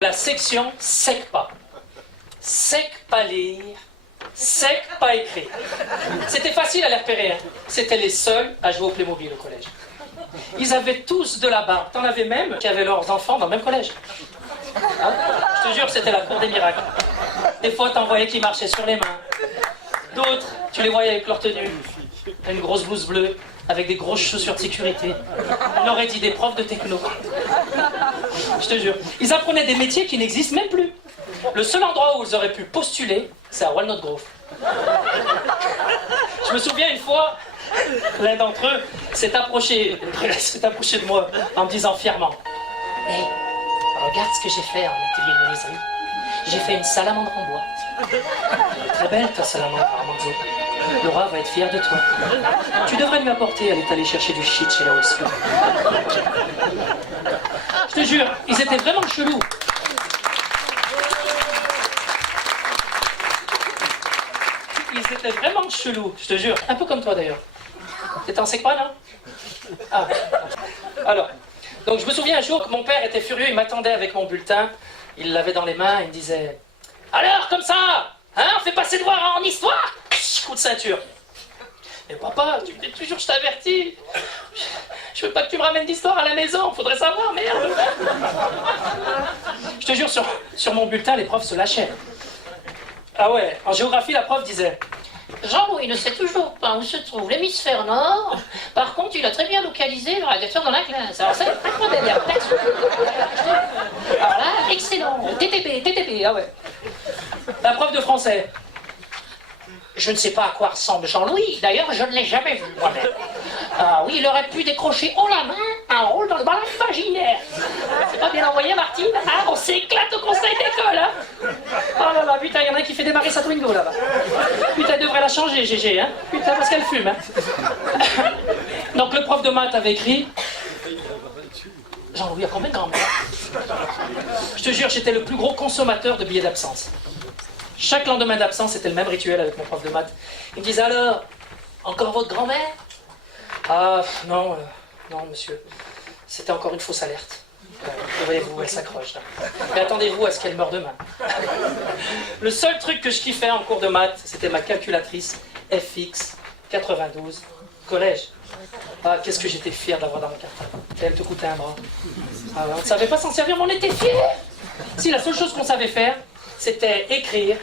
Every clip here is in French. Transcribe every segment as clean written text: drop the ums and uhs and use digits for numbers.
La section SECPA. Sec pas lire, sec pas écrire. C'était facile à les repérer, hein. C'était les seuls à jouer au Playmobil au collège. Ils avaient tous de la barbe. T'en avais même qui avaient leurs enfants dans le même collège. Hein? Je te jure, c'était la cour des miracles. Des fois, t'en voyais qui marchaient sur les mains. D'autres, tu les voyais avec leur tenue. Une grosse blouse bleue, avec des grosses chaussures de sécurité. On aurait dit des profs de techno. Je te jure. Ils apprenaient des métiers qui n'existent même plus. Le seul endroit où ils auraient pu postuler, c'est à Walnut Grove. Je me souviens une fois, l'un d'entre eux s'est approché de moi en me disant fièrement « Hey, regarde ce que j'ai fait en atelier de menuiserie. J'ai fait une salamandre en bois. Elle est très belle ta salamandre, Armando. Laura va être fière de toi. Tu devrais lui apporter, elle est allée chercher du shit chez la Westfield. » Je te jure, ils étaient vraiment chelous. Ils étaient vraiment chelous, je te jure. Un peu comme toi d'ailleurs. T'étais en SECPA, non? Ah. Alors, donc je me souviens un jour que mon père était furieux, il m'attendait avec mon bulletin. Il l'avait dans les mains, il me disait « Alors, comme ça, hein, on fait passer devoir en histoire ?» Coup de ceinture. « Mais papa, tu me dis toujours, je t'avertis. Je veux pas que tu me ramènes d'histoire à la maison, faudrait savoir, merde. » Je te jure, sur mon bulletin, les profs se lâchaient. Ah ouais, en géographie, la prof disait « Jean-Louis ne sait toujours pas où se trouve l'hémisphère nord. Par contre, il a très bien localisé le radiateur dans la classe. Alors ça, c'est pas derrière. Alors là, excellent. TTP, ah ouais. » La prof de français. Je ne sais pas à quoi ressemble Jean-Louis. D'ailleurs, je ne l'ai jamais vu moi-même. Ah oui, il aurait pu décrocher haut la main un rôle dans le ballon imaginaire. C'est pas bien envoyé, Martine? Ah, on s'éclate au conseil d'école, hein? Oh là là, putain, il y en a un qui fait démarrer sa Twingo, là-bas. Putain, elle devrait la changer, GG, hein? Putain, parce qu'elle fume, hein? Donc, le prof de maths avait écrit... Jean-Louis a combien de grand-mère? Je te jure, j'étais le plus gros consommateur de billets d'absence. Chaque lendemain d'absence, c'était le même rituel avec mon prof de maths. Il me disait, alors, encore votre grand-mère? Ah, non, non, monsieur. C'était encore une fausse alerte. Voyez-vous, elle s'accroche. Là. Mais attendez-vous à ce qu'elle meure demain. Le seul truc que je kiffais en cours de maths, c'était ma calculatrice FX 92, collège. Ah, qu'est-ce que j'étais fier d'avoir dans mon cartable. Elle te coûtait un bras. Ah, on ne savait pas s'en servir, mais on était fiers. Si, la seule chose qu'on savait faire, c'était écrire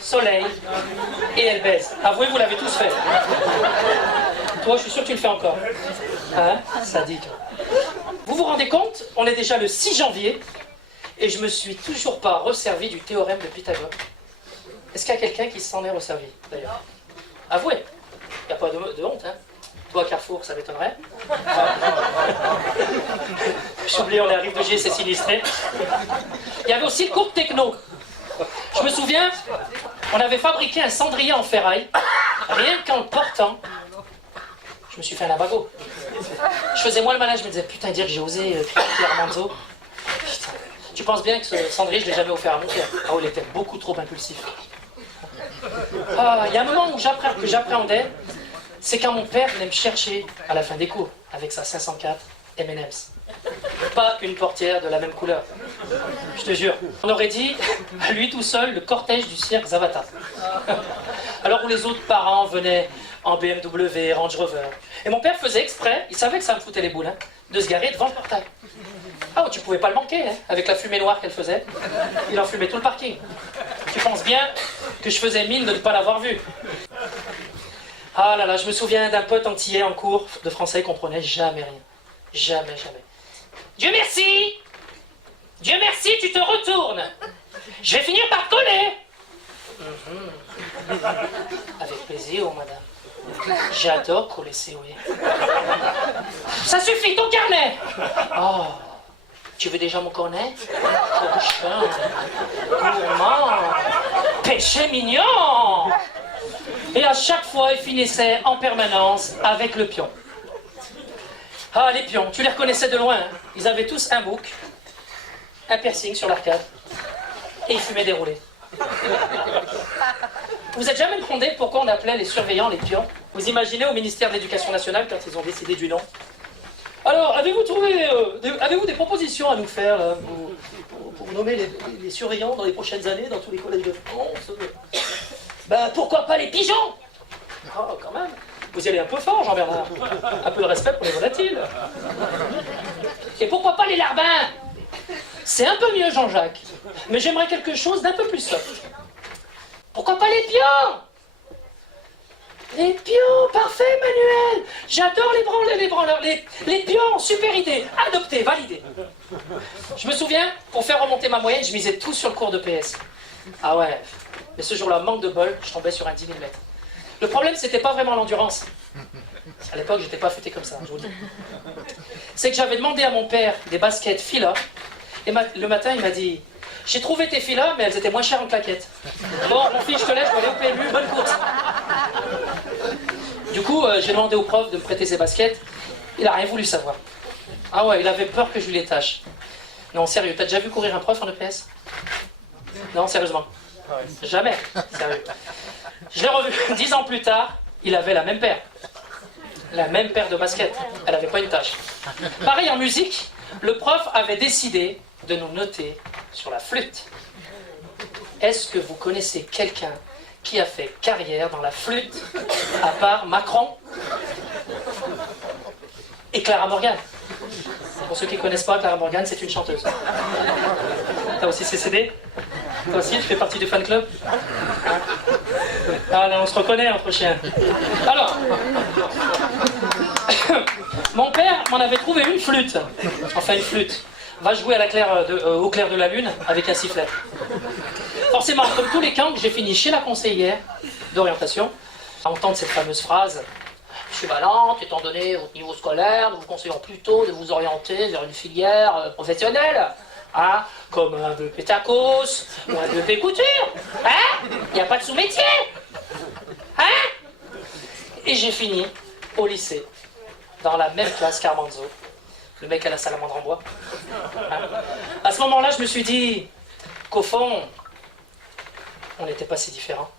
soleil et elle baise. Avouez, vous l'avez tous fait. Toi, je suis sûr que tu le fais encore. Hein? Sadique. Vous vous rendez compte? On est déjà le 6 janvier et je me suis toujours pas resservi du théorème de Pythagore. Est-ce qu'il y a quelqu'un qui s'en est resservi, d'ailleurs? Avouez. Il n'y a pas de honte, hein? Toi, Carrefour, ça m'étonnerait. J'ai oublié, on arrive de G, c'est sinistré. Il y avait aussi le cours de techno. Je me souviens, on avait fabriqué un cendrier en ferraille. Rien qu'en le portant, je me suis fait un abago. Je faisais moi le malin, je me disais, putain, dire que j'ai osé Pierre Armando. Putain, tu penses bien que ce cendrier, je ne l'ai jamais offert à mon père. Ah, il était beaucoup trop impulsif. Ah, il y a un moment où j'appréhendais, c'est quand mon père venait me chercher à la fin des cours avec sa 504 M&M's. Pas une portière de la même couleur. Je te jure. On aurait dit, à lui tout seul, le cortège du cirque Zavata. Alors où les autres parents venaient en BMW, Range Rover. Et mon père faisait exprès, il savait que ça me foutait les boules, hein, de se garer devant le portail. Ah, tu pouvais pas le manquer, hein, avec la fumée noire qu'elle faisait. Il en fumait tout le parking. Tu penses bien que je faisais mine de ne pas l'avoir vu. Ah là là, je me souviens d'un pote antillais en cours de français, il comprenait jamais rien. Jamais, jamais. Dieu merci! Dieu merci, tu te retournes! Je vais finir par te coller! Avec plaisir, madame. J'adore coller COE. Ça suffit, ton carnet! Oh, tu veux déjà mon cornet? Cochon, gourmand, péché mignon! Et à chaque fois, il finissait en permanence avec le pion. Ah, les pions, tu les reconnaissais de loin. Hein. Ils avaient tous un bouc, un piercing sur l'arcade, et ils fumaient des roulés. Vous êtes jamais demandé pourquoi on appelait les surveillants les pions? Vous imaginez au ministère de l'Éducation nationale quand ils ont décidé du nom? Alors, avez-vous des propositions à nous faire là, pour nommer les surveillants dans les prochaines années dans tous les collèges de France? Ben, pourquoi pas les pigeons? Oh, quand même. Vous y allez un peu fort, Jean-Bernard. Un peu de respect pour les volatiles. Et pourquoi pas les larbins? C'est un peu mieux, Jean-Jacques. Mais j'aimerais quelque chose d'un peu plus soft. Pourquoi pas les pions? Les pions, parfait, Manuel. J'adore les branleurs. Les pions, super idée. Adopté, validé. Je me souviens, pour faire remonter ma moyenne, je misais tout sur le cours de PS. Ah ouais. Mais ce jour-là, manque de bol, je tombais sur un 10 000 mètres. Le problème, c'était pas vraiment l'endurance. À l'époque, j'étais pas affûté comme ça, je vous le dis. C'est que j'avais demandé à mon père des baskets Fila, et le matin, il m'a dit « J'ai trouvé tes Fila, mais elles étaient moins chères en claquettes. Bon, mon fils, je te laisse, je vais aller au PMU, bonne course. » Du coup, j'ai demandé au prof de me prêter ses baskets. Il a rien voulu savoir. Ah ouais, il avait peur que je lui les tâche. Non, sérieux, t'as déjà vu courir un prof en EPS? Non, sérieusement. Jamais, sérieux. Je l'ai revu 10 ans plus tard, il avait la même paire. La même paire de baskets. Elle n'avait pas une tache. Pareil en musique, le prof avait décidé de nous noter sur la flûte. Est-ce que vous connaissez quelqu'un qui a fait carrière dans la flûte, à part Macron et Clara Morgan? Pour ceux qui ne connaissent pas, Clara Morgan, c'est une chanteuse. T'as aussi ses CD? Toi aussi, tu fais partie du fan club? Ah là, on se reconnaît entre chiens. Alors, mon père m'en avait trouvé une flûte. Enfin, une flûte. Va jouer à au clair de la lune avec un sifflet. Forcément, comme tous les camps, j'ai fini chez la conseillère d'orientation à entendre cette fameuse phrase. Monsieur Valente, étant donné votre niveau scolaire, nous vous conseillons plutôt de vous orienter vers une filière professionnelle. Hein, comme un BEP tacos ou un BEP couture. Hein? Il n'y a pas de sous-métier. Hein? Et j'ai fini au lycée, dans la même classe qu'Armanzo, le mec à la salamandre en bois. Hein? À ce moment-là, je me suis dit qu'au fond, on n'était pas si différents.